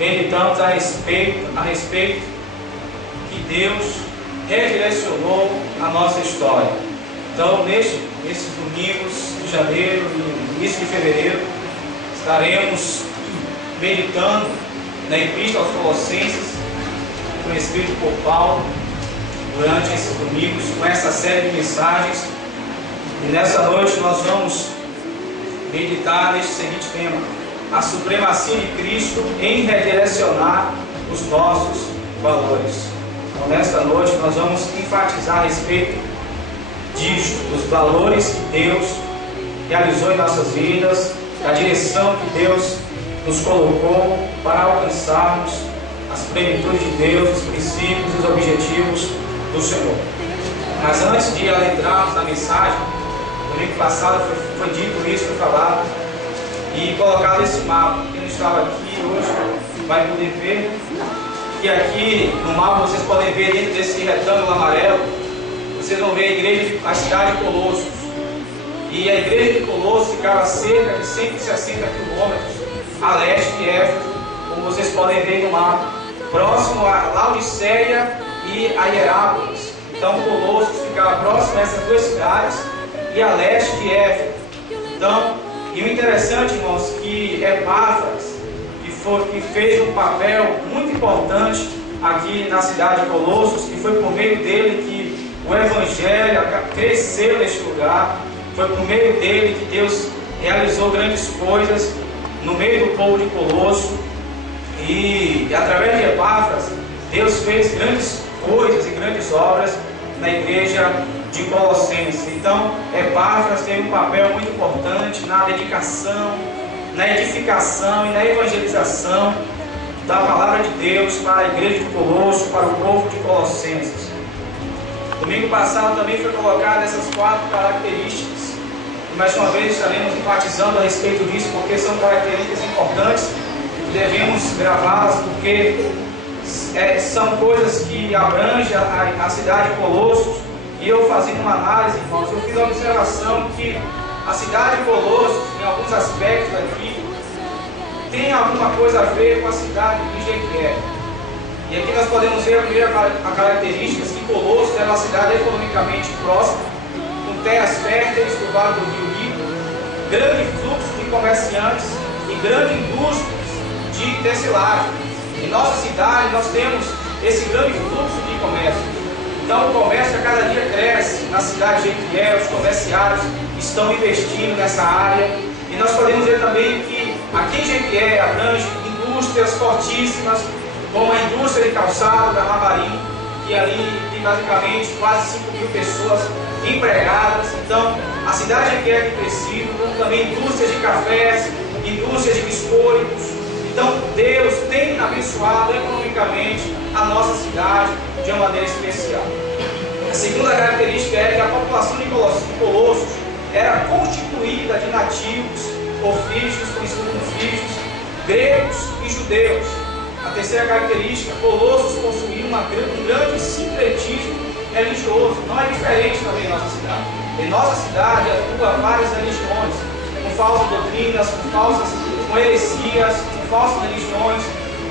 meditamos a respeito que Deus redirecionou a nossa história. Então, nesses domingos de janeiro e início de fevereiro, estaremos meditando na Epístola aos Colossenses, com escrito por Paulo, durante esses domingos, com essa série de mensagens. E nessa noite nós vamos meditar neste seguinte tema: a supremacia de Cristo em redirecionar os nossos valores. Então, nesta noite nós vamos enfatizar a respeito disto, dos valores que Deus realizou em nossas vidas, da direção que Deus nos colocou para alcançarmos as plenitudes de Deus, os princípios e os objetivos do Senhor. Mas antes de adentrarmos na mensagem, no domingo passado foi dito isso, foi falado e colocado esse mapa. Quem não estava aqui hoje vai poder ver que aqui no mapa vocês podem ver, dentro desse retângulo amarelo, vocês vão ver a cidade de Colossos. E a igreja de Colossos ficava a cerca de 160 quilômetros a leste de Éfeso, como vocês podem ver no mapa, próximo a Laodiceia e a Hierápolis. Então Colossos ficava próximo a essas duas cidades e a leste de Éfeso. Então, e o interessante, irmãos, que Epáfras, que fez um papel muito importante aqui na cidade de Colossos, que foi por meio dele que o Evangelho cresceu neste lugar, foi por meio dele que Deus realizou grandes coisas no meio do povo de Colosso, e através de Epáfras, Deus fez grandes coisas e grandes obras na igreja de Colossenses. Então, Epáfras teve um papel muito importante na dedicação, na edificação e na evangelização da palavra de Deus para a igreja de Colosso, para o povo de Colossenses. Domingo passado também foi colocado essas 4 características. E mais uma vez estaremos enfatizando a respeito disso, porque são características importantes e devemos gravá-las, porque são coisas que abrangem a cidade de Colossos. E eu, fazendo uma análise, irmãos, eu fiz a observação que a cidade de Colossos, em alguns aspectos aqui, tem alguma coisa a ver com a cidade de Jequié. E aqui nós podemos ver a primeira característica, que Colossos era uma cidade economicamente próxima, com terras férteis do vale do Rio Rico, grande fluxo de comerciantes e grande indústria de tecelagem. Em nossa cidade nós temos esse grande fluxo de comércio. Então o comércio a cada dia cresce na cidade de Jequié, os comerciários estão investindo nessa área. E nós podemos ver também que aqui em Jequié abrange indústrias fortíssimas, como a indústria de calçado da Ramarim, que ali tem basicamente quase 5.000 pessoas empregadas. Então a cidade de Jequié tem crescido, como também indústrias de cafés, indústrias de biscoitos. Então Deus tem abençoado economicamente a nossa cidade de uma maneira especial. A segunda característica é que a população de Colossos era constituída de nativos, ou frígios, conhecidos como frígios, gregos e judeus. A terceira característica: Colossos possuía um grande sincretismo religioso. Não é diferente também em nossa cidade. Em nossa cidade atua várias religiões, com falsas doutrinas, com heresias, com falsas religiões,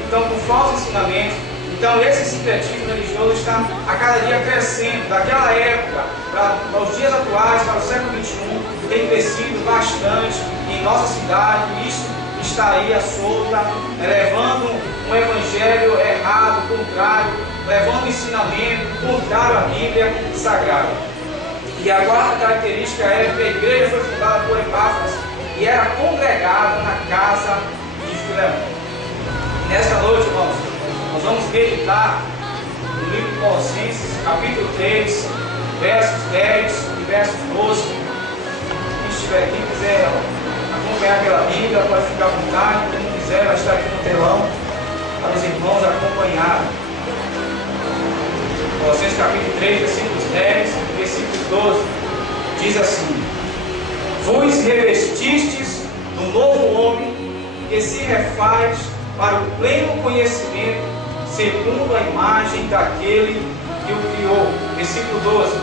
então com falsos ensinamentos. Então esse sincretismo religioso está a cada dia crescendo. Daquela época para os dias atuais, para o século XXI, tem crescido bastante em nossa cidade. Isso está aí à solta, levando um evangelho errado, contrário, levando um ensinamento contrário à Bíblia Sagrada. E a quarta característica é que a igreja foi fundada por Epáfras e era congregada na casa de Filemão. Nesta noite, irmãos, nós vamos meditar no livro de Colossenses, capítulo 3, versos 10 e versos 12. Quem quiser acompanhar pela Bíblia, pode ficar à vontade. Quem não quiser, vai estar aqui no telão para os irmãos acompanharem. Colossenses capítulo 3, versículos 10 e versículos 12, diz assim: vos revestistes do novo homem, que se refaz para o pleno conhecimento, segundo a imagem daquele que o criou. Versículo 12: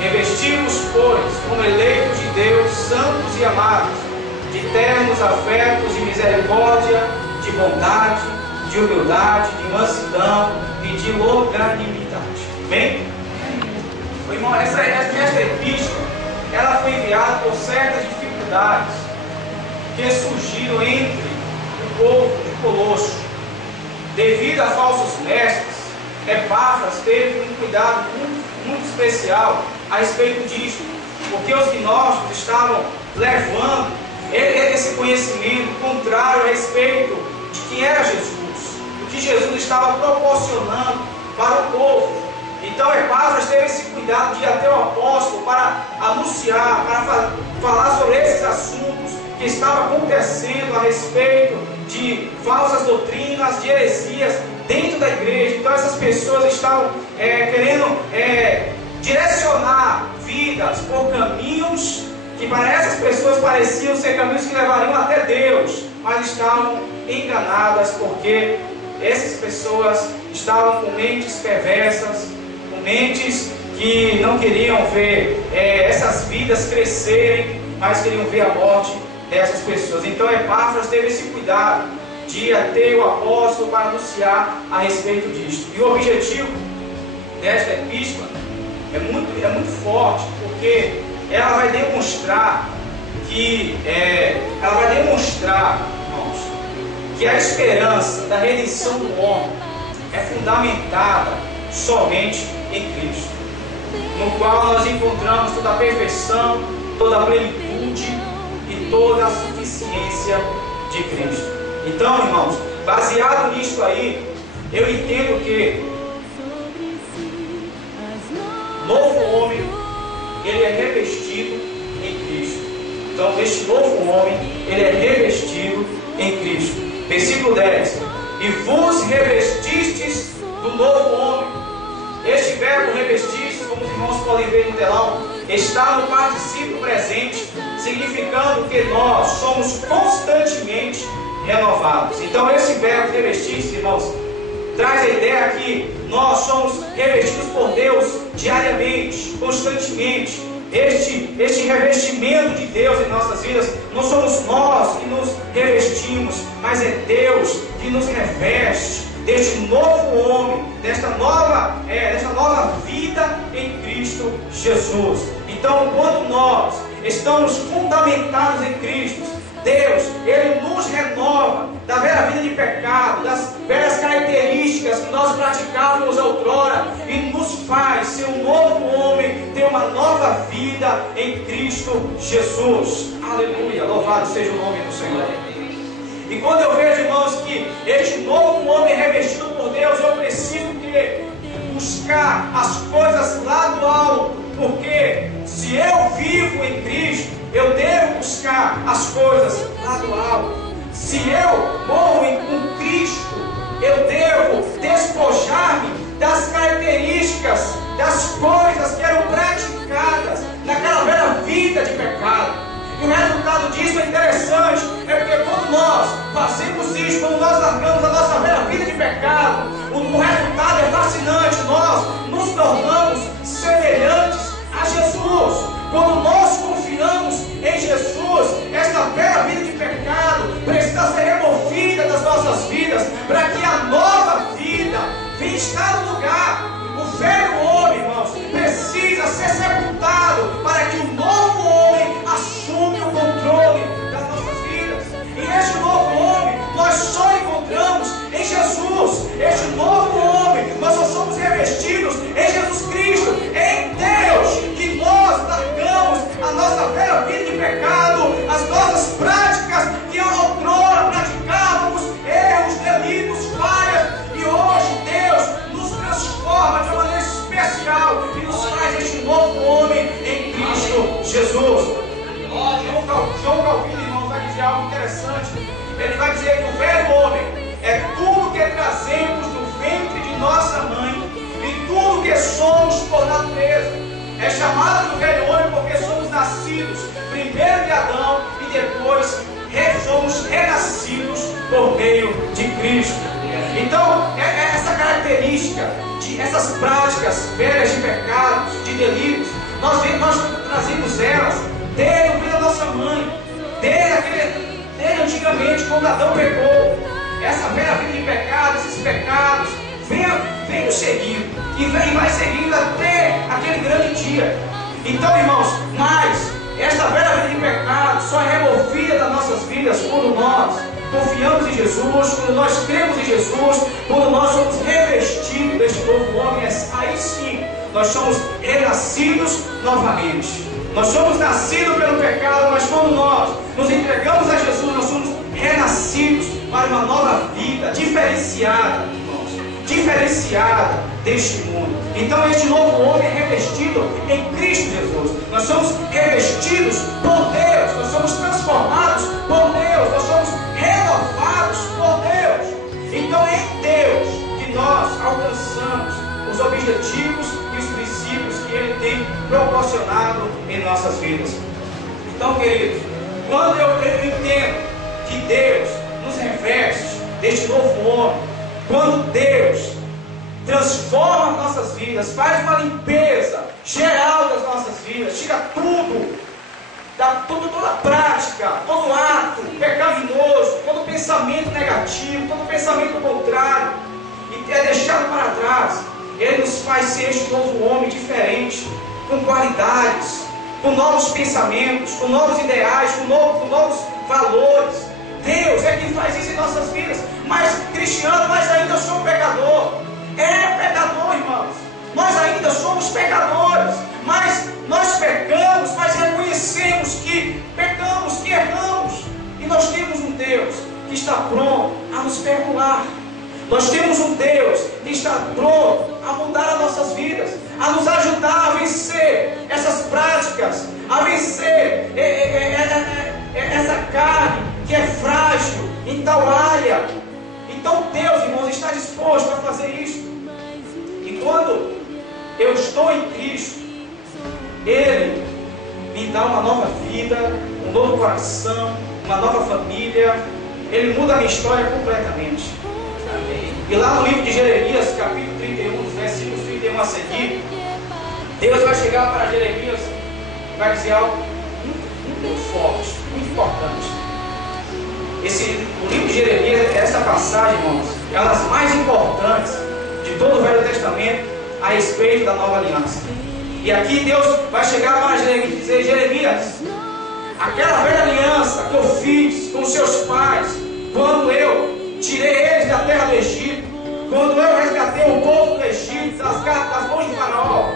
revesti-vos, pois, como eleitos de Deus, santos e amados, de ternos afetos, de misericórdia, de bondade, de humildade, de mansidão e de longanimidade. Amém? Irmão, essa epístola, ela foi enviada por certas dificuldades que surgiram entre o povo de Colosso. Devido a falsos mestres, Epáfras teve um cuidado muito especial a respeito disso, porque os gnósticos estavam levando esse conhecimento contrário a respeito de quem era Jesus, o que Jesus estava proporcionando para o povo. Então Epáfras teve esse cuidado de ir até o apóstolo para anunciar, para falar sobre esses assuntos que estavam acontecendo a respeito de falsas doutrinas, de heresias dentro da igreja. Então essas pessoas estavam querendo direcionar vidas por caminhos que para essas pessoas pareciam ser caminhos que levariam até Deus, mas estavam enganadas, porque essas pessoas estavam com mentes perversas, com mentes que não queriam ver essas vidas crescerem, mas queriam ver a morte dessas pessoas. Então Epáfras teve esse cuidado de ir até o apóstolo para anunciar a respeito disso. E o objetivo desta epístola é muito forte, porque ela vai demonstrar irmãos, que a esperança da redenção do homem é fundamentada somente em Cristo, no qual nós encontramos toda a perfeição, toda a plenitude e toda a suficiência de Cristo. Então, irmãos, baseado nisso aí, eu entendo que o novo homem, ele é revestido em Cristo. Então, este novo homem, ele é revestido em Cristo. Versículo 10: e vos revestistes do novo homem. Este verbo revestistes, como os irmãos podem ver no telão, está no particípio presente, significando que nós somos constantemente renovados. Então esse verbo revestistes, irmãos, traz a ideia que nós somos revestidos por Deus diariamente, constantemente. Este revestimento de Deus em nossas vidas, não somos nós que nos revestimos, mas é Deus que nos reveste deste novo homem, desta nova vida em Cristo Jesus. Então, quando nós estamos fundamentados em Cristo, Deus, Ele nos renova da velha vida de pecado, das velhas características que nós praticávamos outrora, e nos faz ser um novo homem, ter uma nova vida em Cristo Jesus. Aleluia, louvado seja o nome do Senhor. E quando eu vejo, irmãos, que este novo homem é revestido por Deus, eu preciso buscar as coisas lá do alto, porque se eu vivo em Cristo, eu devo buscar as coisas lá do alto. Se eu morro com Cristo, eu devo despojar-me das características, das coisas que eram praticadas naquela velha vida de pecado. E o resultado disso é interessante, é porque quando nós fazemos isso, quando nós largamos a nossa velha vida de pecado, o resultado é fascinante. Nós nos tornamos semelhantes a Jesus. Quando nós confiamos em Jesus, esta velha vida de pecado precisa ser removida das nossas vidas, para que a nova vida venha estar no lugar. O velho homem, irmãos, precisa ser sepultado, para que o novo homem assume o controle das nossas vidas. E este novo homem nós só encontramos em Jesus. Este novo homem nós só somos revestidos em Jesus Cristo, em Deus, que nós largamos a nossa velha vida de pecado, as nossas práticas que outrora praticávamos, erros, delitos, falhas, e hoje Deus nos transforma de uma maneira especial e nos faz este novo homem em Cristo Jesus. João Calvino, irmãos, vai dizer algo interessante. Ele vai dizer que o velho homem é tudo que trazemos do ventre de nossa mãe e tudo que somos por natureza. É chamado do velho homem porque somos nascidos primeiro de Adão e depois somos renascidos por meio de Cristo. Então, essa característica, essas práticas velhas de pecados, de delitos, nós trazemos elas desde o da nossa mãe, desde antigamente, quando Adão pecou. essa velha vida de pecado, esses pecados, vem nos seguindo. E vai seguindo até aquele grande dia. Então, irmãos, mas esta velha vida de pecado só é removida das nossas vidas quando nós confiamos em Jesus, quando nós cremos em Jesus, quando nós somos revestidos deste novo homem. Aí sim, nós somos renascidos novamente. Nós somos nascidos pelo pecado, mas quando nós nos entregamos a Jesus, nós somos renascidos para uma nova vida, diferenciada, irmãos, diferenciada deste mundo. Então este novo homem é revestido em Cristo Jesus. Nós somos revestidos por Deus, nós somos transformados por Deus, nós somos renovados por Deus. Então é em Deus que nós alcançamos os objetivos e os princípios que Ele tem proporcionado em nossas vidas. Então, queridos, quando eu entendo que Deus nos reveste deste novo homem, quando Deus transforma as nossas vidas, faz uma limpeza geral das nossas vidas, tira tudo, toda prática, todo ato pecaminoso, todo pensamento negativo, todo pensamento contrário, e é deixado para trás. Ele nos faz ser este novo homem diferente, com qualidades, com novos pensamentos, com novos ideais, com novos valores. Deus é quem faz isso em nossas vidas. Mas cristiano, mas ainda eu sou um pecador. É pecador, irmãos. Nós ainda somos pecadores. Mas nós pecamos, mas reconhecemos que pecamos, que erramos. E nós temos um Deus que está pronto a nos perdoar. Nós temos um Deus que está pronto a mudar as nossas vidas, a nos ajudar a vencer essas práticas, a vencer essa carne que é frágil em tal área. Então Deus, irmãos, está disposto a fazer isso. E quando eu estou em Cristo, Ele me dá uma nova vida, um novo coração, uma nova família. Ele muda a minha história completamente. E lá no livro de Jeremias, capítulo 31, dos versículos 31 a seguir, Deus vai chegar para Jeremias e vai dizer algo muito forte, muito importante. O livro de Jeremias, essa passagem, irmãos, é uma das mais importantes de todo o Velho Testamento a respeito da nova aliança. E aqui Deus vai chegar para Jeremias e dizer: Jeremias, aquela velha aliança que eu fiz com seus pais, quando eu tirei eles da terra do Egito, quando eu resgatei o povo do Egito das mãos de Faraó,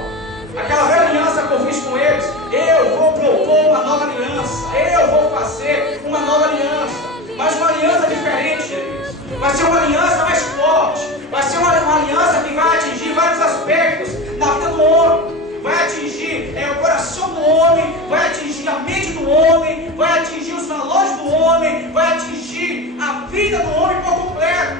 aquela velha aliança que eu fiz com eles, eu vou propor uma nova aliança, eu vou fazer uma nova aliança, mas uma aliança diferente, Jeremias. Vai ser uma aliança mais forte, vai ser uma aliança que vai atingir vários aspectos da vida do homem, vai atingir o coração do homem, vai atingir a mente do homem, vai atingir os valores do homem, vai atingir a vida do homem por completo.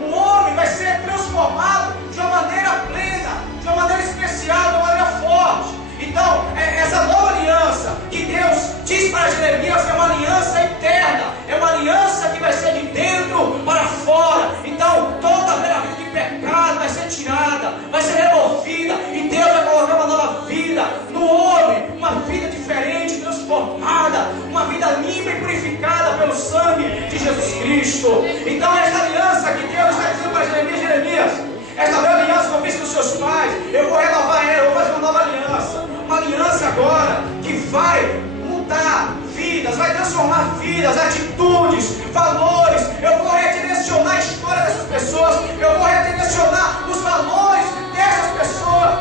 O homem vai ser transformado de uma maneira plena, de uma maneira especial, de uma maneira forte. Então, essa nova aliança que Deus diz para Jeremias é uma aliança eterna, é uma aliança que vai ser de dentro para fora. Então, toda a velha vida de pecado vai ser tirada, vai ser removida, e Deus vai colocar uma nova vida no homem, uma vida diferente, transformada, uma vida limpa e purificada pelo sangue de Jesus Cristo. Então, essa aliança que Deus está dizendo para Jeremias, essa velha aliança que eu fiz com os seus pais, eu vou renovar ela, eu vou fazer uma nova aliança. Uma aliança agora que vai mudar vidas, vai transformar vidas, atitudes, valores. Eu vou redirecionar a história dessas pessoas, eu vou redirecionar os valores dessas pessoas.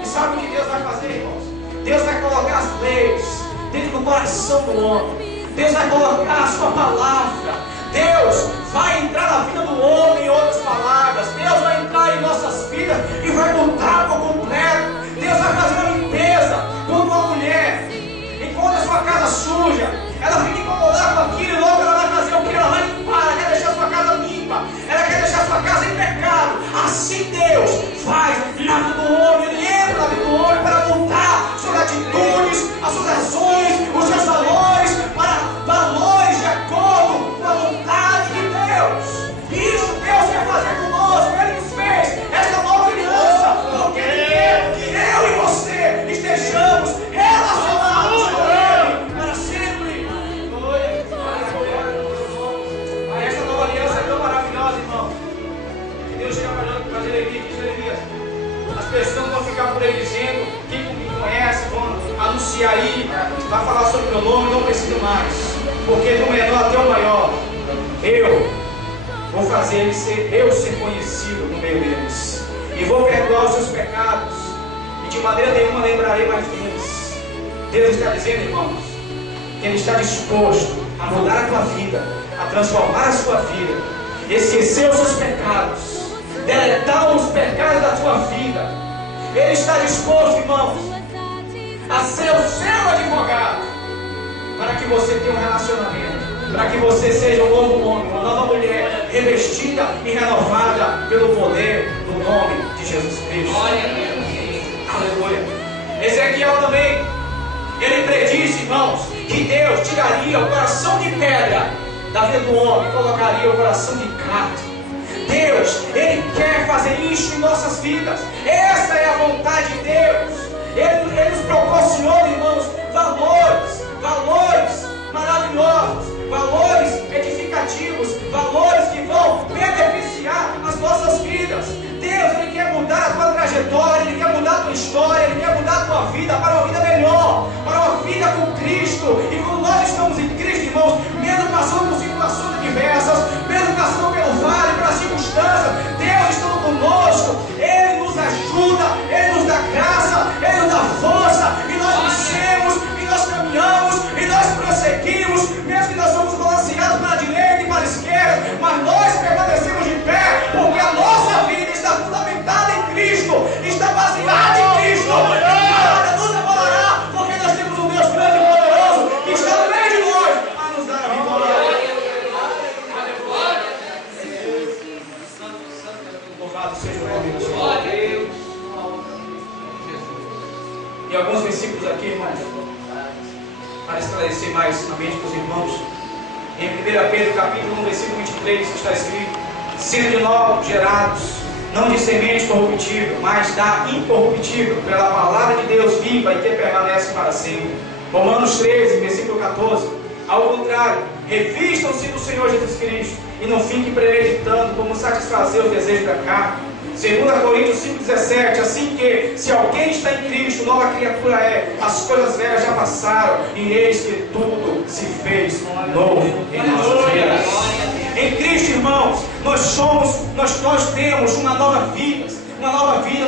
E sabe o que Deus vai fazer, irmãos? Deus vai colocar as leis dentro do coração do homem. Deus vai colocar a sua palavra. Deus vai entrar na vida do homem, em outras palavras. Deus vai entrar em nossas vidas e vai mudar por completo. Deus vai fazer uma limpeza. Quando uma mulher encontra a sua casa suja, ela fica incomodada com aquilo, e logo ela vai fazer o que? Ela vai limpar, ela quer deixar a sua casa limpa, ela quer deixar a sua casa em pecado. Assim Deus faz na vida do homem. Ele entra na vida do homem para mudar suas atitudes, as suas ações, os seus valores, para valores de acordo com a vontade de Deus. Isso Deus quer fazer conosco. Ele nos fez essa nova aliança, porque Ele quer que se aí vai falar sobre o meu nome, não preciso mais, porque do menor até o maior, eu vou fazer ele ser conhecido no meio deles, e vou perdoar os seus pecados, e de maneira nenhuma lembrarei mais deles. Deus está dizendo, irmãos, que Ele está disposto a mudar a tua vida, a transformar a sua vida, esquecer os seus pecados, deletar os pecados da tua vida. Ele está disposto, irmãos, a ser o seu advogado, para que você tenha um relacionamento, para que você seja um novo homem, uma nova mulher, revestida e renovada pelo poder do nome de Jesus Cristo. Aleluia. Ezequiel também, ele predisse, irmãos, que Deus tiraria o coração de pedra da vida do homem e colocaria o coração de carne. Deus, Ele quer fazer isso em nossas vidas. Essa é a vontade de Deus. Ele nos proporciona, irmãos, valores maravilhosos, valores edificativos, valores que vão beneficiar as nossas vidas. Deus, Ele quer mudar a tua trajetória, Ele quer mudar a tua história, Ele quer mudar a tua vida para uma vida melhor, para uma vida com Cristo. E quando nós estamos em Cristo, irmãos, mesmo passando por situações adversas, mesmo passando pelo vale, pelas circunstâncias, Deus estando conosco, Ele nos ajuda, Ele nos dá graça, Ele nos dá força, e nós vencemos, e nós caminhamos, e nós prosseguimos, mesmo que nós somos balanceados para a direita e para a esquerda, mas nós permanecemos de pé, porque a nossa vida está fundamentada em Cristo, está baseada em Cristo. Nada nos abalará, porque nós temos um Deus grande e poderoso que está no meio de nós a nos dar a vitória. Louvado seja o nome do Senhor. E alguns versículos aqui, irmãos, para esclarecer mais na mente dos irmãos. Em 1 Pedro capítulo 1, versículo 23, está escrito: sendo de novo gerados, não de semente corruptível, mas da incorruptível, pela palavra de Deus viva e que permanece para sempre. Romanos 13, versículo 14: ao contrário, revistam-se do Senhor Jesus Cristo, e não fiquem premeditando como satisfazer os desejos da carne. 2 Coríntios 5,17: assim que, se alguém está em Cristo, nova criatura é, as coisas velhas já passaram, e eis que tudo se fez novo em nossas vidas. Em Cristo, irmãos, nós temos uma nova vida,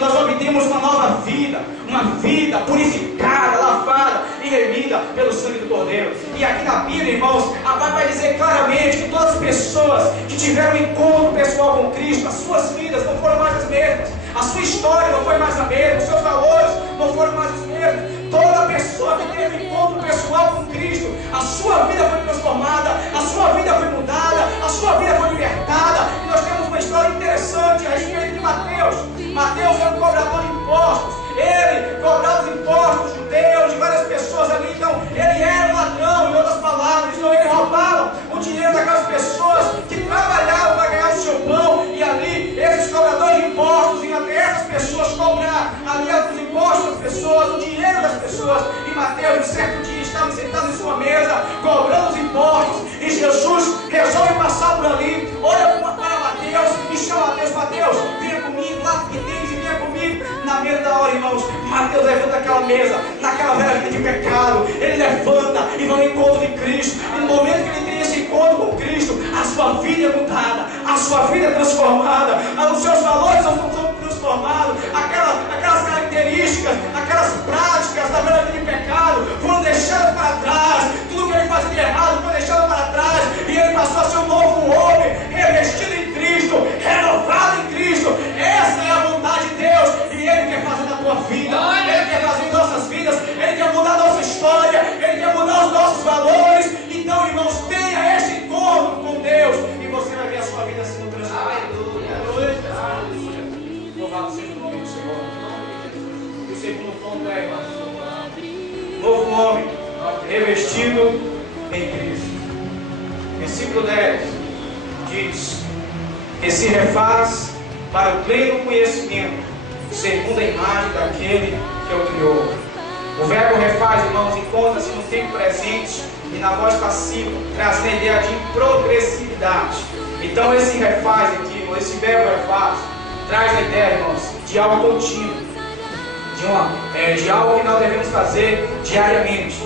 nós obtemos uma nova vida purificada, lavada e remida pelo sangue do Cordeiro. E aqui na Bíblia, irmãos, a Bíblia vai dizer claramente que todas as pessoas que tiveram um encontro pessoal com Cristo, as suas vidas não foram mais as mesmas, a sua história não foi mais a mesma, os seus valores não foram mais os mesmos. Toda pessoa que teve um encontro pessoal com Cristo, a sua vida foi transformada, a sua vida foi mudada, a sua vida foi libertada. E nós temos uma história interessante a respeito de Mateus. Mateus era um cobrador de impostos. Ele cobrava os impostos judeus, de várias pessoas ali. Então ele era um ladrão, em outras palavras. Então ele roubava o dinheiro daquelas pessoas que trabalhavam para ganhar o seu pão. E ali esses cobradores de impostos iam até essas pessoas cobrar ali os impostos das pessoas, o dinheiro das pessoas. E Mateus, um certo dia, estava sentado em sua mesa, cobrando os impostos. E Jesus resolve passar por ali, olha para Mateus e chama Mateus: Mateus, venha comigo, lá que tens, e venha comigo. Na mesma hora, irmãos, Mateus levanta aquela mesa, naquela velha vida de pecado. Ele levanta e vai ao encontro de Cristo. E no momento que ele tem esse encontro com Cristo, a sua vida é mudada, a sua vida é transformada, os seus valores são transformados, aquelas características, aquelas práticas da velha vida de pecado foram deixadas para trás. Tudo que ele fazia de errado foi deixado para trás, e ele passou a ser um novo homem, revestido em Cristo, renovado em Cristo. Essa é a vontade de Deus, e Ele quer fazer na tua vida, Ele quer fazer em nossas vidas, Ele quer mudar a nossa história, Ele quer mudar os nossos valores. Então, irmãos, tenha esse encontro com Deus, e você vai ver a sua vida sendo transformada. Aleluia. Louvado seja o nome do Senhor. E o segundo ponto é, irmãos, novo homem revestido em Cristo. Versículo 10 diz: que se refaz para o pleno conhecimento, segundo a imagem daquele que o criou. O verbo refaz, irmãos, encontra-se no tempo presente e na voz passiva, trazendo a ideia de progressividade. Então esse refaz aqui, esse verbo refaz, traz a ideia, irmãos, de algo contínuo. de algo que nós devemos fazer diariamente,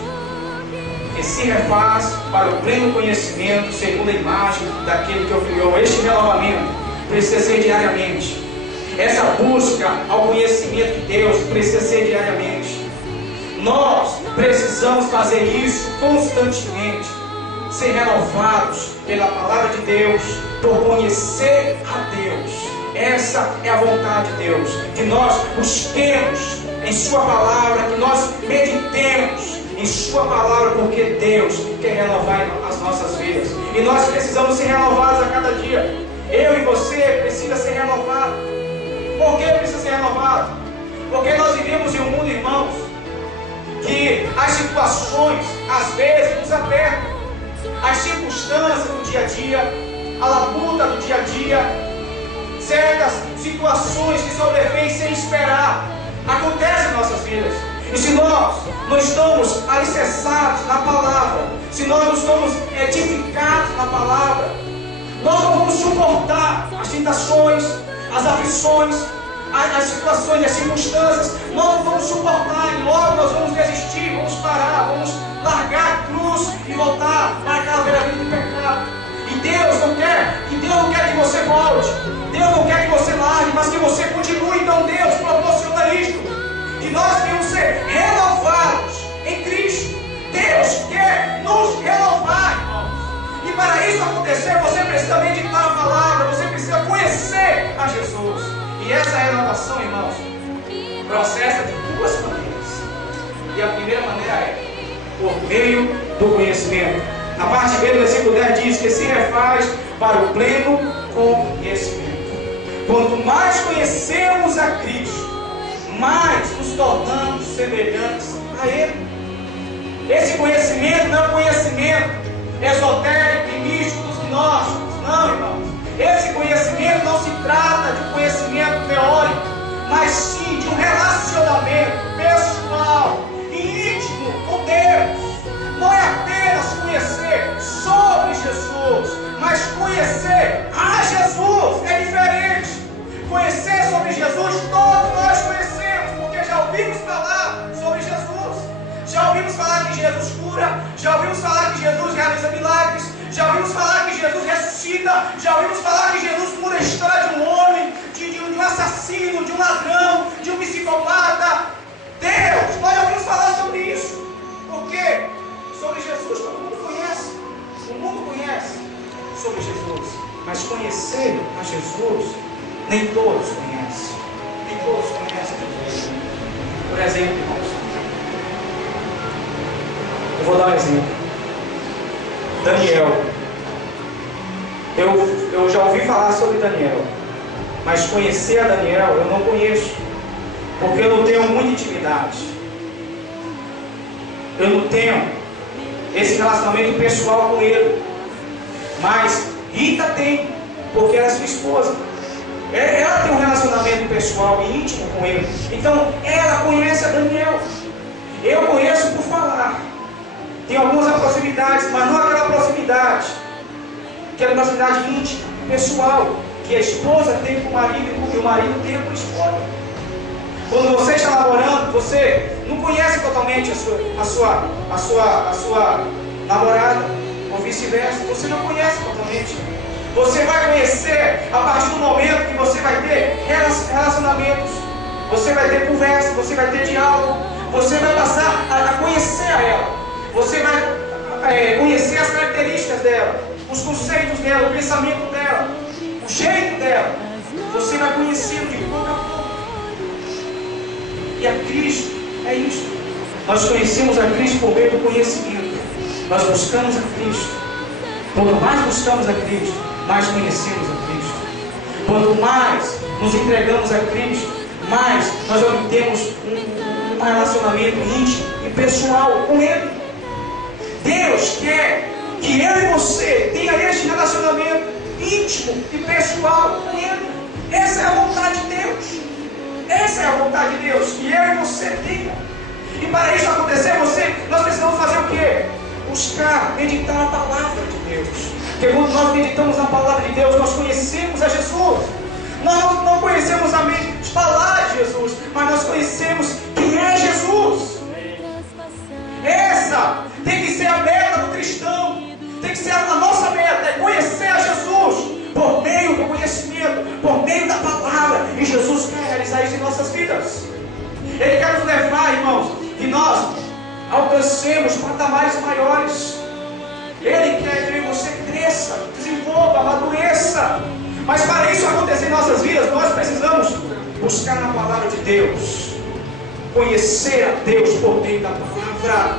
que se refaz para o pleno conhecimento, segundo a imagem daquele que o criou. Este renovamento precisa ser diariamente. Essa busca ao conhecimento de Deus precisa ser diariamente. Nós precisamos fazer isso constantemente, ser renovados pela palavra de Deus, por conhecer a Deus. Essa é a vontade de Deus, que nós busquemos em Sua palavra, que nós meditemos em Sua palavra, porque Deus quer renovar as nossas vidas, e nós precisamos ser renovados a cada dia. Eu e você precisa ser renovado. Por que precisa ser renovado? Porque nós vivemos em um mundo, irmãos, que as situações às vezes nos apertam, as circunstâncias do dia a dia, a labuta do dia a dia, certas situações que sobrevêm sem esperar, acontecem em nossas vidas. E se nós não estamos alicerçados na palavra, se nós não estamos edificados na palavra, nós não vamos suportar as tentações, as aflições, as situações, as circunstâncias. Nós não vamos suportar, e logo nós vamos desistir, vamos parar, vamos largar a cruz e voltar para aquela velha vida de pecado. E Deus não quer que você volte, Deus não quer que você largue, mas que você continue. Então Deus proporciona isto, e nós devemos ser renovados em Cristo. Deus quer nos renovar, irmãos. E para isso acontecer, você precisa meditar a palavra, você precisa conhecer a Jesus. E essa renovação, irmãos, processa de duas maneiras. E a primeira maneira é por meio do conhecimento. Na parte B do versículo 10 diz que se refaz para o pleno conhecimento. Quanto mais conhecemos a Cristo, mais nos tornamos semelhantes a Ele. Esse conhecimento não é conhecimento esotérico e místico dos gnósticos, não, irmãos. Esse conhecimento não se trata de um conhecimento teórico, mas sim de um relacionamento pessoal e íntimo com Deus. Não é apenas conhecer sobre Jesus, mas conhecer a Jesus é diferente. Conhecer sobre Jesus, todos nós conhecemos, porque já ouvimos falar sobre Jesus. Já ouvimos falar que Jesus cura, já ouvimos falar que Jesus realiza milagres, já ouvimos falar que Jesus ressuscita, já ouvimos falar que Jesus muda a história de um homem, de um assassino, de um ladrão, de um psicopata. Deus, nós já ouvimos falar sobre isso. Por quê? Sobre Jesus todo mundo conhece. O mundo conhece sobre Jesus. Mas conhecer a Jesus, nem todos conhecem. Nem todos conhecem Jesus. Por exemplo, irmãos, eu vou dar um exemplo. Daniel. Eu já ouvi falar sobre Daniel, mas conhecer a Daniel eu não conheço, porque eu não tenho muita intimidade. Eu não tenho esse relacionamento pessoal com ele. Mas Rita tem, porque ela é sua esposa. Ela tem um relacionamento pessoal e íntimo com ele. Então ela conhece a Daniel. Eu conheço por falar. Tem algumas proximidades, mas não aquela proximidade, aquela proximidade íntima, pessoal, que a esposa tem com o marido e o marido tem com a esposa. Quando você está namorando, você não conhece totalmente a sua namorada, ou vice-versa. Você não conhece totalmente. Você vai conhecer a partir do momento que você vai ter relacionamentos. Você vai ter conversa, você vai ter diálogo, você vai passar a conhecer a ela. Você vai conhecer as características dela, os conceitos dela, o pensamento dela, o jeito dela. Você vai conhecendo de pouco a pouco. E a Cristo é isso. Nós conhecemos a Cristo por meio do conhecimento. Nós buscamos a Cristo. Quanto mais buscamos a Cristo, mais conhecemos a Cristo. Quanto mais nos entregamos a Cristo, mais nós obtemos um relacionamento íntimo e pessoal com Ele. Deus quer que eu e você tenha este relacionamento íntimo e pessoal com Ele. Essa é a vontade de Deus. Essa é a vontade de Deus, que eu e você tenha. E para isso acontecer, nós precisamos fazer o quê? Buscar, meditar a palavra de Deus. Porque quando nós meditamos na palavra de Deus, nós conhecemos a Jesus. Nós não conhecemos somente as palavras de Jesus, mas nós conhecemos quem é Jesus. Essa tem que ser a meta do cristão, tem que ser a nossa meta, é conhecer a Jesus por meio do conhecimento, por meio da palavra. E Jesus quer realizar isso em nossas vidas. Ele quer nos levar, irmãos, que nós alcancemos patamares maiores. Ele quer que você cresça, desenvolva, amadureça. Mas para isso acontecer em nossas vidas, nós precisamos buscar na palavra de Deus, conhecer a Deus por meio da palavra.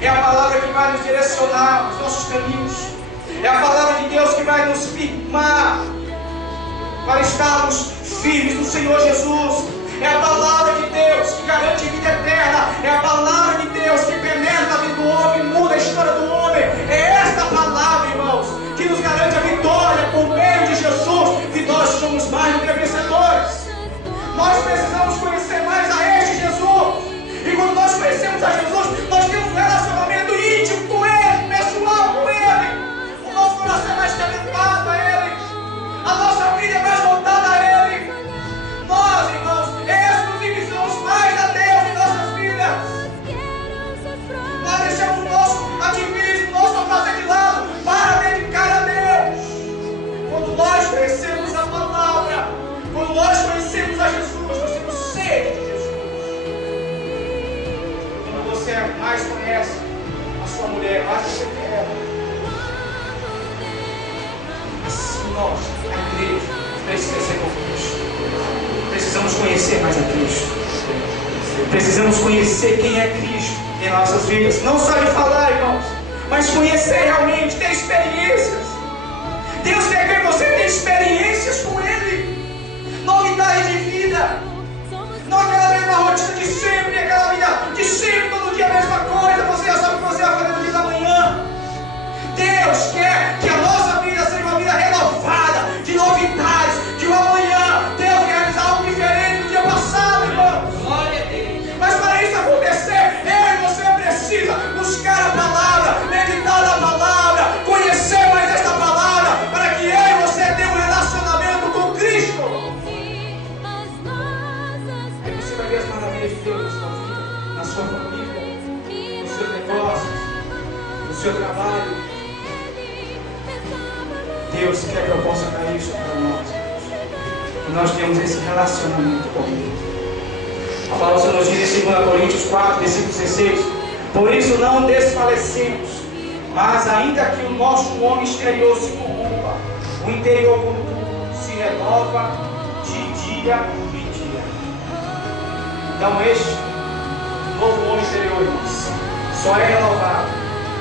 É a palavra que vai nos direcionar nos nossos caminhos. É a palavra de Deus que vai nos firmar para estarmos firmes no Senhor Jesus. É a palavra de Deus que garante vida eterna. É a palavra de Deus que penetra a vida do homem, muda a história do homem. É esta palavra, irmãos, que nos garante a vitória por meio de Jesus, que nós somos mais do que vencedores. Nós precisamos conhecer mais a este Jesus. E quando nós conhecemos a Jesus, nós temos um relacionamento íntimo com Ele, pessoal com Ele. O nosso coração é mais calentado a Ele. A nossa vida é mais voltada a Ele. Nós, irmãos, exclusivizamos mais a Deus em nossas vidas. Nós deixamos o nosso ativismo, o nosso prazer de lado para dedicar a Deus. Quando nós conhecemos a palavra, quando nós conhecemos a Jesus, nós temos sede de Jesus. Quando você mais conhece a sua mulher, mais você quer ela. Assim nós, a igreja, precisa ser com Cristo. Precisamos conhecer mais a Cristo. Precisamos conhecer quem é Cristo em nossas vidas. Não só de falar, irmãos, mas conhecer realmente, ter experiências. Deus quer que você tenha experiências com Ele. Novidade de vida. Não aquela mesma rotina de sempre, aquela vida de sempre, todo dia a mesma coisa. Você já sabe o que você vai fazer no dia da manhã. Deus quer que a nossa vida seja uma vida renovada, de novidades, de uma manhã. Deus quer realizar algo diferente do dia passado, irmãos. Mas para isso acontecer, eu e você precisa buscar a palavra, meditar na palavra, conhecer mais esta palavra, para que eu e você tenham um relacionamento com Cristo. Aí você vai ver as maravilhas de Deus na sua vida, na sua família, nos seus negócios, no seu trabalho. Deus quer que eu possa dar isso para nós, que nós temos esse relacionamento com Ele. A palavra nos diz em 2 Coríntios 4, versículo 16: por isso não desfalecemos, mas ainda que o nosso homem exterior se corrompa, o interior contudo se renova de dia em dia. Então este novo homem interior, irmãos, só é renovado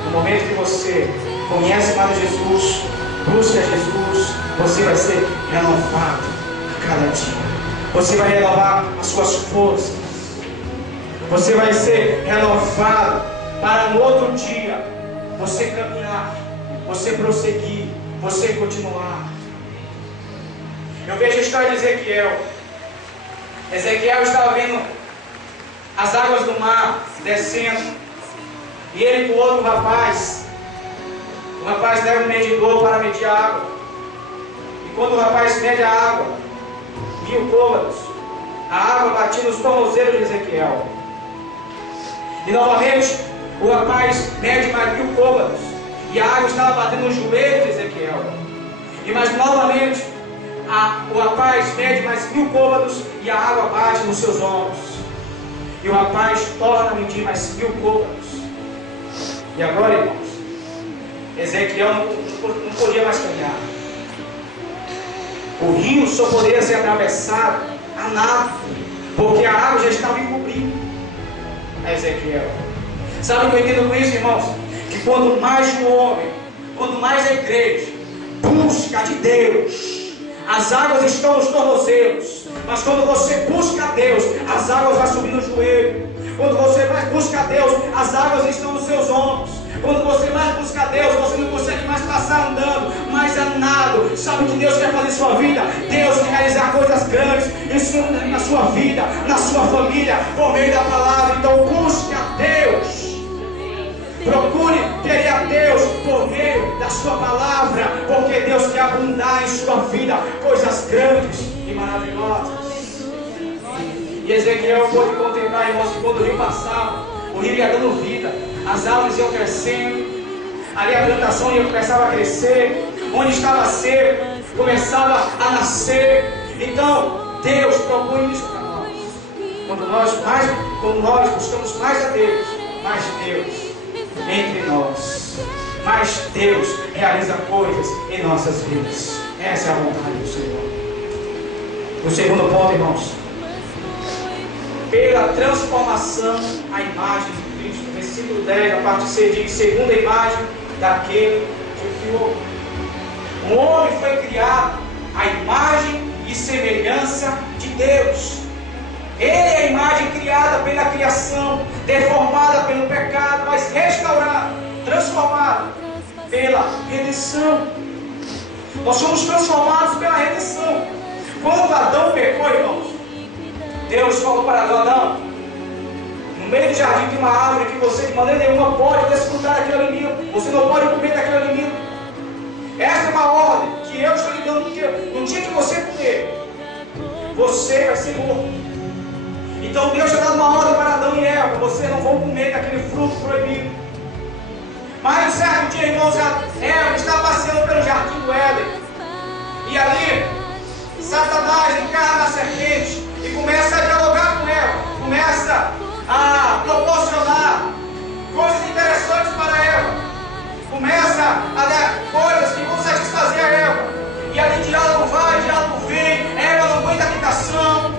no momento que você conhece mais Jesus, busca Jesus. Você vai ser renovado a cada dia. Você vai renovar as suas forças. Você vai ser renovado para no outro dia você caminhar, você prosseguir, você continuar. Eu vejo a história de Ezequiel. Ezequiel estava vendo as águas do mar descendo, e ele com outro rapaz. O rapaz leva um medidor para medir a água. E quando o rapaz mede a água, 1000 côvados, a água batia nos tornozelos de Ezequiel. E novamente o rapaz mede mais 1000 côvados, e a água estava batendo nos joelhos de Ezequiel. E mais novamente o rapaz mede mais 1000 côvados, e a água bate nos seus ombros. E o rapaz torna a medir mais 1000 côvados. E agora, irmãos, Ezequiel não podia mais caminhar. O rio só poderia ser atravessado a nado, porque a água já estava encobrindo a Ezequiel. Sabe o que eu entendo com isso, irmãos? Que quando mais o homem, quando mais a igreja busca de Deus, as águas estão nos tornozelos. Mas quando você busca a Deus, as águas vão subir no joelho. Quando você mais busca a Deus, as águas estão nos seus ombros. Quando você mais busca a Deus, você não consegue mais passar andando, mas andado. Sabe o que Deus quer fazer em sua vida? Deus quer realizar coisas grandes na sua vida, na sua família, por meio da palavra. Então busque a Deus. Procure querer a Deus por meio da sua palavra, porque Deus quer abundar em sua vida coisas grandes e maravilhosas. E Ezequiel pôde contemplar, irmãos, que quando o rio passava, o rio ia dando vida, as árvores iam crescendo, ali a plantação começava a crescer, onde estava seco, começava a nascer. Então, Deus propõe isso para nós. Quando nós buscamos mais a Deus, mais Deus entre nós, mais Deus realiza coisas em nossas vidas. Essa é a vontade do Senhor. O segundo ponto, irmãos, pela transformação à imagem de Cristo. Versículo 10, a parte C diz: segundo a imagem daquele que o criou. O homem foi criado à imagem e semelhança de Deus. Ele é a imagem criada pela criação, deformada pelo pecado, mas restaurada, transformada pela redenção. Nós somos transformados pela redenção. Quando Adão pecou, irmãos, Deus falou para Adão: no meio do jardim tem uma árvore que você de maneira nenhuma pode desfrutar daquele alimento. Você não pode comer daquele alimento. Esta é uma ordem que eu estou lhe dando, porque no dia que você comer, você vai ser morto. Então Deus está dando uma ordem para Adão e Eva: vocês não vão comer daquele fruto proibido. Mas um certo dia, irmãos, Eva está passeando pelo jardim do Éden, e ali Satanás encarna a serpente e começa a dialogar com Eva, começa a proporcionar coisas interessantes para Eva, começa a dar coisas que vão satisfazer a Eva, e ali diálogo vai, diálogo vem, Eva não aguenta a tentação,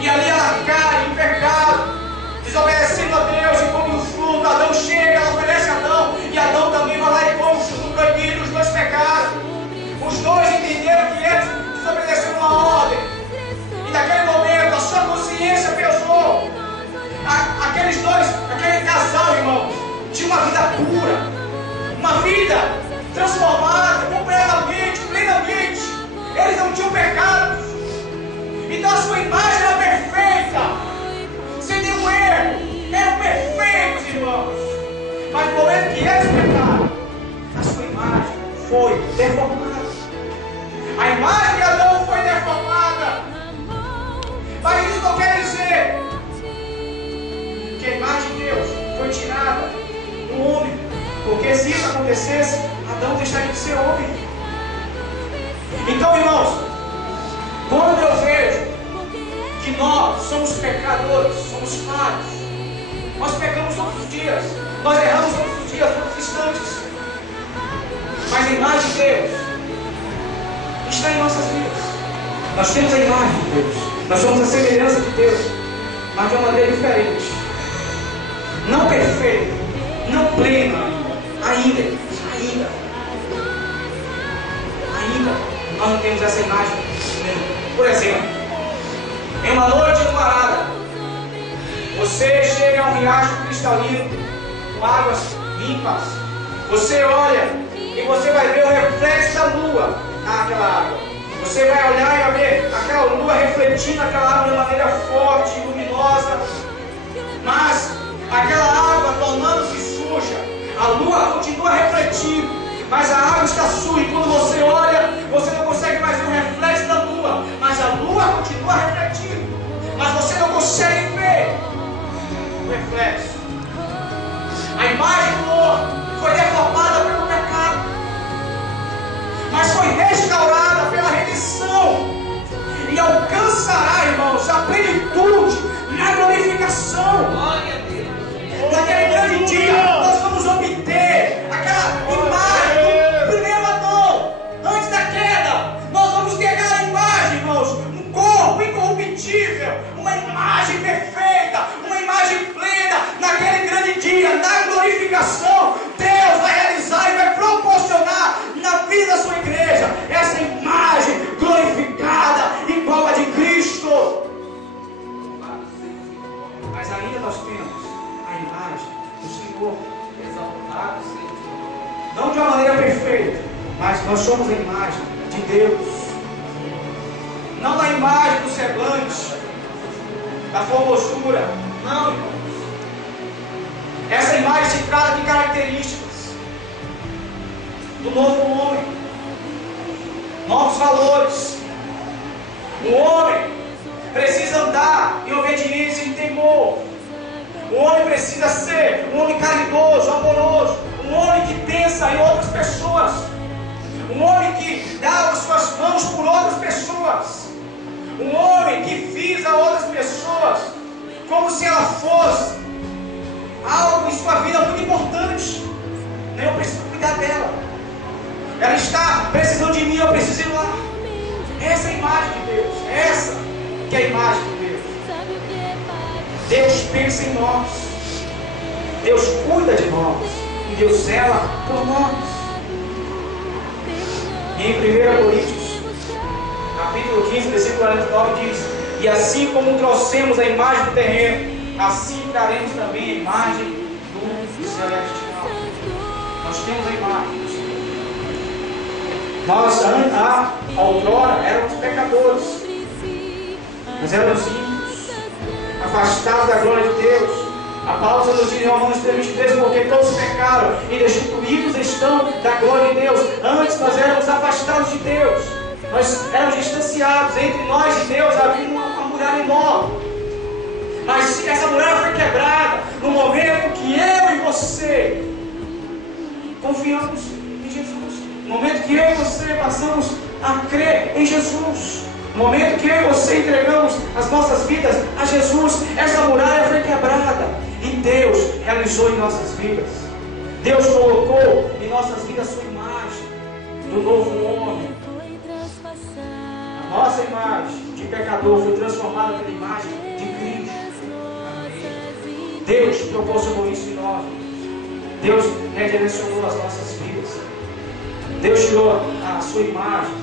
e ali ela cai em pecado, desobedecendo a Deus e come o fruto. Adão chega, ela oferece a Adão, e Adão também vai lá e come o fruto proibido. Os dois pecaram, os dois entenderam que eles desobedeceram uma ordem, e naquele momento a sua consciência pesou. Aquele casal, irmãos, tinha uma vida pura, uma vida transformada completamente, plenamente. Eles não tinham pecados, então a sua imagem era perfeita, sem nenhum erro, eram perfeitos, irmãos. Mas no momento que eles pecaram, a sua imagem foi deformada. A imagem de Adão foi deformada. Mas isso não quer dizer que a imagem de Deus foi tirada do homem, porque se isso acontecesse, Adão deixaria de ser homem. Então, irmãos, quando eu vejo que nós somos pecadores, somos falhos, nós pecamos todos os dias, nós erramos todos os dias, todos os instantes, mas a imagem de Deus está em nossas vidas. Nós temos a imagem de Deus, nós somos a semelhança de Deus, mas de uma maneira diferente, não perfeita, não plena, ainda nós não temos essa imagem. Por exemplo, em uma noite enluarada, você chega a um riacho cristalino, com águas limpas, você olha e você vai ver o reflexo da lua naquela água. Você vai olhar e vai ver aquela lua refletindo aquela água de maneira forte, luminosa, mas aquela água tornando-se suja, a lua continua refletindo, mas a água está suja, e quando você olha, você não consegue mais ver o reflexo da lua, mas a lua continua refletindo, mas você não consegue ver o reflexo. A imagem do homem foi deformada pelo pecado, mas foi restaurada pela redenção, e alcançará, irmãos, a plenitude na glorificação. Naquele grande dia, nós vamos obter aquela imagem do primeiro Adão, antes da queda. Nós vamos ter aquela imagem, irmãos, um corpo incorruptível, uma imagem perfeita, uma imagem plena. Naquele grande dia, na glorificação, Deus vai realizar e vai proporcionar na vida da sua igreja essa imagem glorificada, igual a de Cristo. Mas ainda nós temos a imagem do Senhor, exaltado Senhor, não de uma maneira perfeita, mas nós somos a imagem de Deus, não na imagem do semblante, da formosura, não, irmãos. Essa imagem se trata de características do novo homem, novos valores. O homem precisa andar em obediência e em temor. O homem precisa ser um homem caridoso, amoroso, um homem que pensa em outras pessoas, um homem que dá as suas mãos por outras pessoas, um homem que visa outras pessoas como se ela fosse algo em sua vida muito importante. Eu preciso cuidar dela, ela está precisando de mim, eu preciso ir lá. Essa é a imagem de Deus, essa que é a imagem de Deus. Deus pensa em nós, Deus cuida de nós e Deus zela por nós. E em 1 Coríntios capítulo 15, versículo 49 diz: e assim como trouxemos a imagem do terreno, assim traremos também a imagem do celestial. Nós temos a imagem do Senhor. Nós outrora éramos pecadores, nós éramos ímpios, afastados da glória de Deus. A palavra nos diz em Romanos 3:23: porque todos pecaram e destituídos estão da glória de Deus. Antes nós éramos afastados de Deus, nós éramos distanciados. Entre nós e Deus havia uma muralha enorme. Mas essa muralha foi quebrada no momento que eu e você confiamos em Jesus, no momento que eu e você passamos a crer em Jesus, no momento que eu e você entregamos as nossas vidas a Jesus. Essa muralha foi quebrada e Deus realizou em nossas vidas. Deus colocou em nossas vidas a sua imagem do novo homem. A nossa imagem de pecador foi transformada pela imagem de Cristo. Deus proporcionou isso em nós. Deus redirecionou as nossas vidas. Deus tirou a sua imagem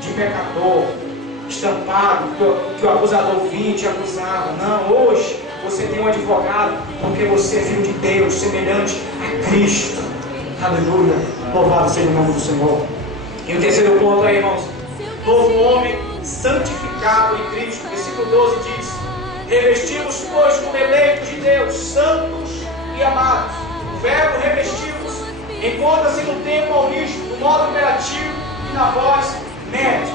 de pecador estampado, que o acusador vinha e te acusava. Não, hoje você tem um advogado, porque você é filho de Deus, semelhante a Cristo. Aleluia, louvado seja o nome do Senhor. E o terceiro ponto aí, irmãos: novo homem santificado em Cristo. Versículo 12 diz: revestimos, pois, como eleitos de Deus, santos e amados. O verbo revestimos encontra-se no tempo aurista, no modo imperativo e na voz média.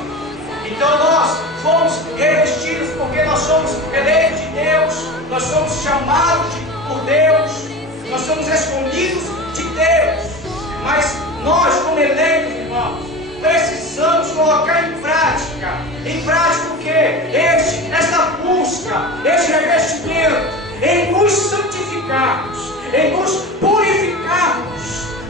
Então nós fomos revestidos porque nós somos eleitos de Deus, nós somos chamados por Deus, nós somos escolhidos de Deus. Mas nós, como eleitos, irmãos, precisamos colocar em prática o que? Esta busca, este revestimento, em nos santificarmos, em nos purificarmos.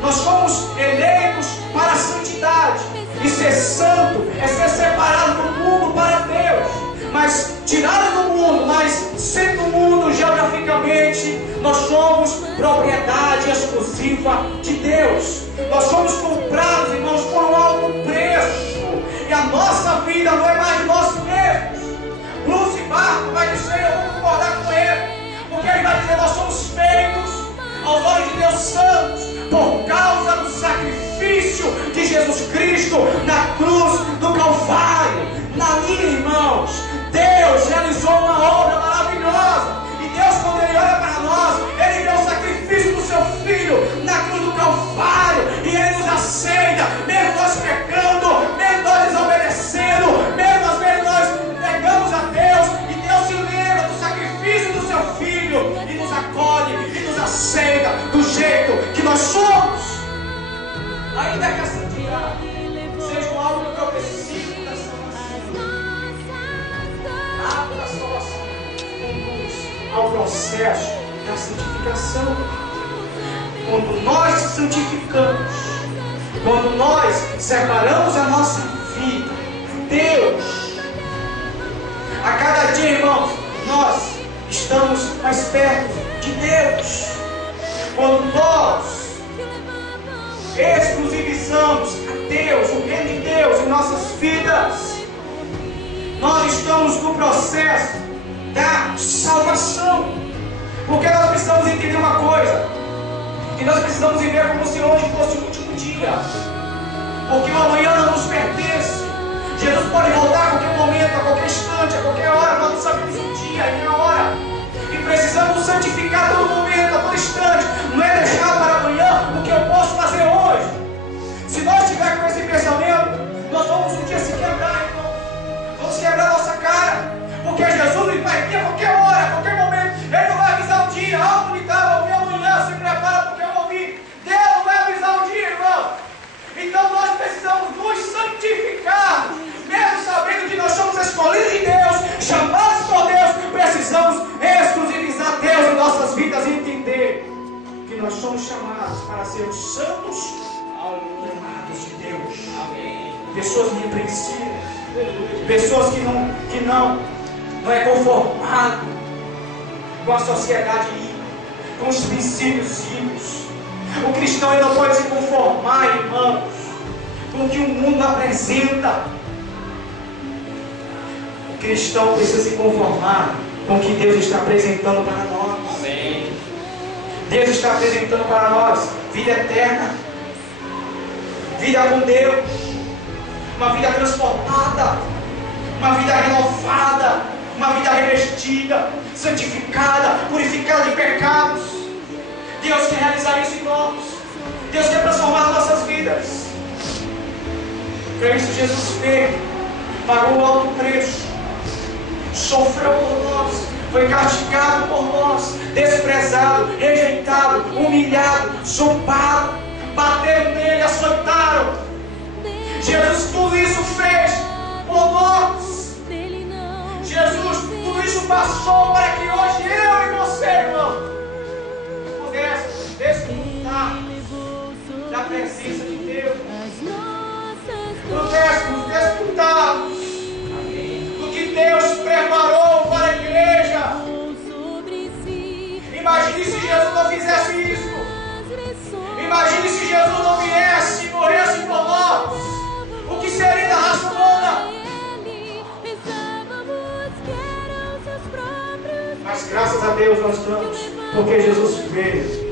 Nós somos eleitos para a santidade, e ser santo é ser separado do mundo para Deus. Mas tirado do mundo, mas sendo do mundo geograficamente, nós somos propriedade exclusiva de Deus. Nós somos comprados, irmãos, por um alto preço. E a nossa vida não é mais de nós mesmos. Bruce Barco vai dizer, eu vou concordar com ele, porque ele vai dizer: nós somos feitos aos olhos de Deus santos, por causa do sacrifício de Jesus Cristo na cruz do Calvário. Ali, irmãos, Deus realizou uma obra maravilhosa. E Deus, quando Ele olha para nós, Ele vê o sacrifício do Seu Filho na cruz do Calvário, e Ele nos aceita, mesmo nós pecando, mesmo nós desobedecendo, mesmo às vezes nós negamos a Deus, e Deus se lembra do sacrifício do Seu Filho e nos acolhe e nos aceita do jeito que nós somos. Ainda que a santidade seja algo progressivo da salvação, nada só conduz ao processo da santificação. Quando nós santificamos, quando nós separamos a nossa vida, Deus, a cada dia, irmãos, nós estamos mais perto de Deus. Quando nós exclusivizamos a Deus, o reino de Deus em nossas vidas, nós estamos no processo da salvação. Porque nós precisamos entender uma coisa, que nós precisamos viver como se hoje fosse o último dia, porque o amanhã não nos pertence. Jesus pode voltar a qualquer momento, a qualquer instante, a qualquer hora. Nós não sabemos o dia e a hora, e precisamos santificar a todo momento, a todo instante. Não é deixar para amanhã o que eu posso fazer hoje. Se nós estivermos com esse pensamento, nós vamos um dia se quebrar, irmão. Vamos quebrar nossa cara, Porque Jesus ele vai vir a qualquer hora, a qualquer momento. Ele não vai avisar o dia, algo me dá, vou vir amanhã, se prepara porque eu vou vir. Deus não vai avisar o dia, irmão. Então nós precisamos nos santificar, mesmo sabendo que nós somos escolhidos de Deus, chamados por Deus, precisamos exclusivizar Deus em nossas vidas e entender que nós somos chamados para sermos santos, amados de Deus. Amém. Pessoas irrepreensíveis, pessoas que não é conformado com a sociedade ímpia, com os princípios ímpios. O cristão ele não pode se conformar, irmãos, com o que o mundo apresenta. O cristão precisa se conformar com o que Deus está apresentando para nós. Amém. Deus está apresentando para nós vida eterna, vida com Deus, uma vida transformada, uma vida renovada, uma vida revestida, santificada, purificada de pecados. Deus quer realizar isso em nós. Deus quer transformar nossas vidas. Para isso Jesus veio, pagou o alto preço, sofreu por nós, foi castigado por nós, desprezado, rejeitado, humilhado, zombado, bateram nele, açoitaram. Jesus tudo isso fez por nós. Jesus tudo isso passou para que hoje eu e você, irmão, pudéssemos desfrutar da presença de Deus, pudéssemos desfrutar do que Deus preparou para a igreja. Imagine se Jesus não fizesse isso. Imagine se Jesus não viesse e morresse por nós. O que seria da raça humana? Mas graças a Deus nós estamos, porque Jesus veio.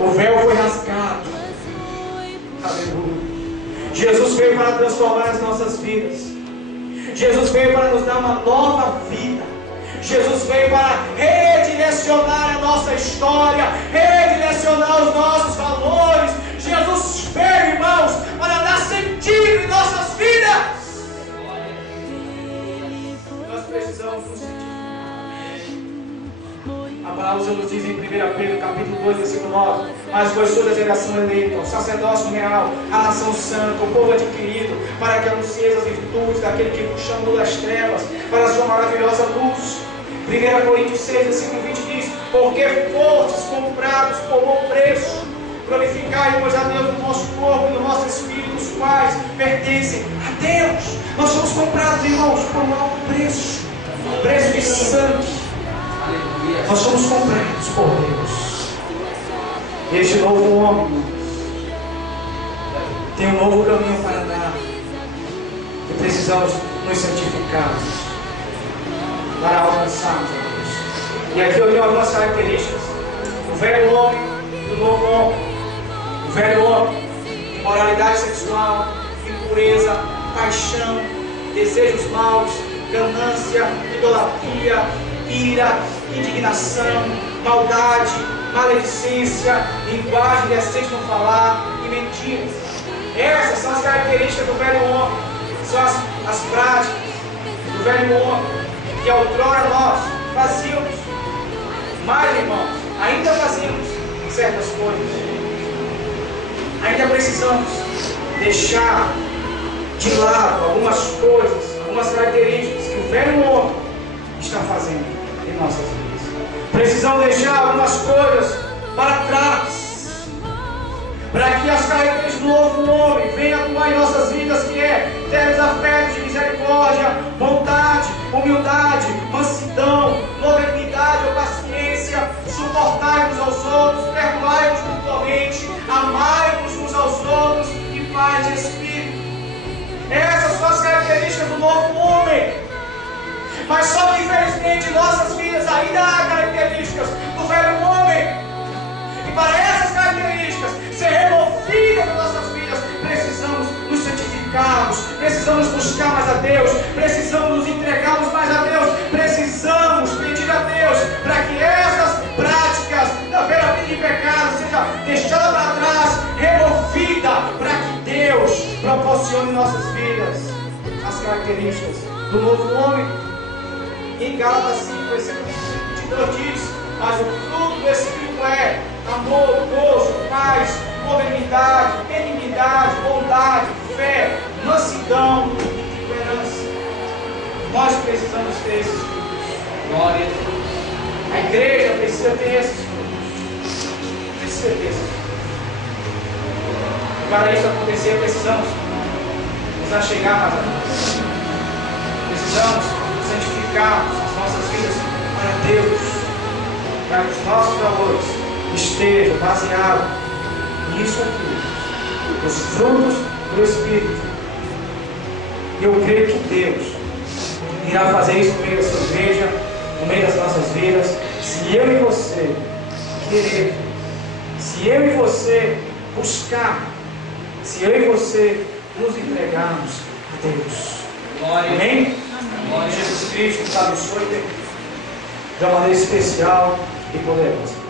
O véu foi rasgado. Aleluia. Jesus veio para transformar as nossas vidas. Jesus veio para nos dar uma nova vida. Jesus veio para redirecionar a nossa história, redirecionar os nossos valores. Jesus veio, irmãos, para dar sentido em nossas vidas. Nós precisamos nos sentir. A palavra nos diz em 1 Pedro, capítulo 2, versículo 9: mas pois toda geração eleita, o sacerdócio real, a nação santa, o povo adquirido, para que anuncieis as virtudes daquele que vos chamou das trevas para a sua maravilhosa luz. 1 Coríntios 6, versículo 20 diz: porque fostes comprados por bom preço, glorificai, pois, a Deus do nosso corpo e do nosso espírito, os quais pertencem a Deus. Nós somos comprados, irmãos, por um alto preço, um preço de sangue. Nós somos comprados por Deus. Este novo homem tem um novo caminho para andar. E precisamos nos santificar para alcançarmos a Deus. E aqui eu tenho algumas características: o velho homem e o novo homem. O velho homem, imoralidade sexual, impureza, paixão, desejos maus, ganância, idolatria, ira, indignação, maldade, maledicência, linguagem decente no falar e mentiras. Essas são as características do velho homem. São as práticas do velho homem que outrora nós fazíamos. Mas, irmãos, ainda fazemos certas coisas. Ainda precisamos deixar de lado algumas coisas, algumas características que o velho homem está fazendo em nossas vidas. Precisamos deixar algumas coisas para trás, para que as características do novo homem venham atuar em nossas vidas, que é termos afetos de misericórdia, bondade, humildade, mansidão, longanimidade ou paciência, suportai-vos aos outros, perdoai-vos mutuamente, amai-vos uns aos outros e paz de espírito. Essas são as características do novo homem. Mas só que infelizmente em nossas vidas ainda há características do velho homem. E para essas características ser removidas das nossas vidas, precisamos nos santificarmos, precisamos buscar mais a Deus, precisamos nos entregarmos mais a Deus, precisamos pedir a Deus para que essas práticas da velha vida de pecado seja deixada para trás, removida, para que Deus proporcione em nossas vidas as características do novo homem. em Gálatas 5, versículo 22 diz: mas o fruto do Espírito é amor, gozo, paz, benignidade, benignidade, bondade, fé, mansidão e tolerância. Nós precisamos ter esses frutos. Glória a Deus. A igreja precisa ter esses frutos. Precisa ter esses frutos. E para isso acontecer, precisamos nos achegar mais a Deus. Precisamos santificarmos as nossas vidas para Deus, para que os nossos valores estejam baseados nisso aqui, os frutos do Espírito. E eu creio que Deus irá fazer isso no meio da sua igreja, no meio das nossas vidas, se eu e você querer, se eu e você buscar, se eu e você nos entregarmos a Deus. Glória. Amém? Glória a Jesus Cristo nos abençoe de uma maneira especial e poderosa.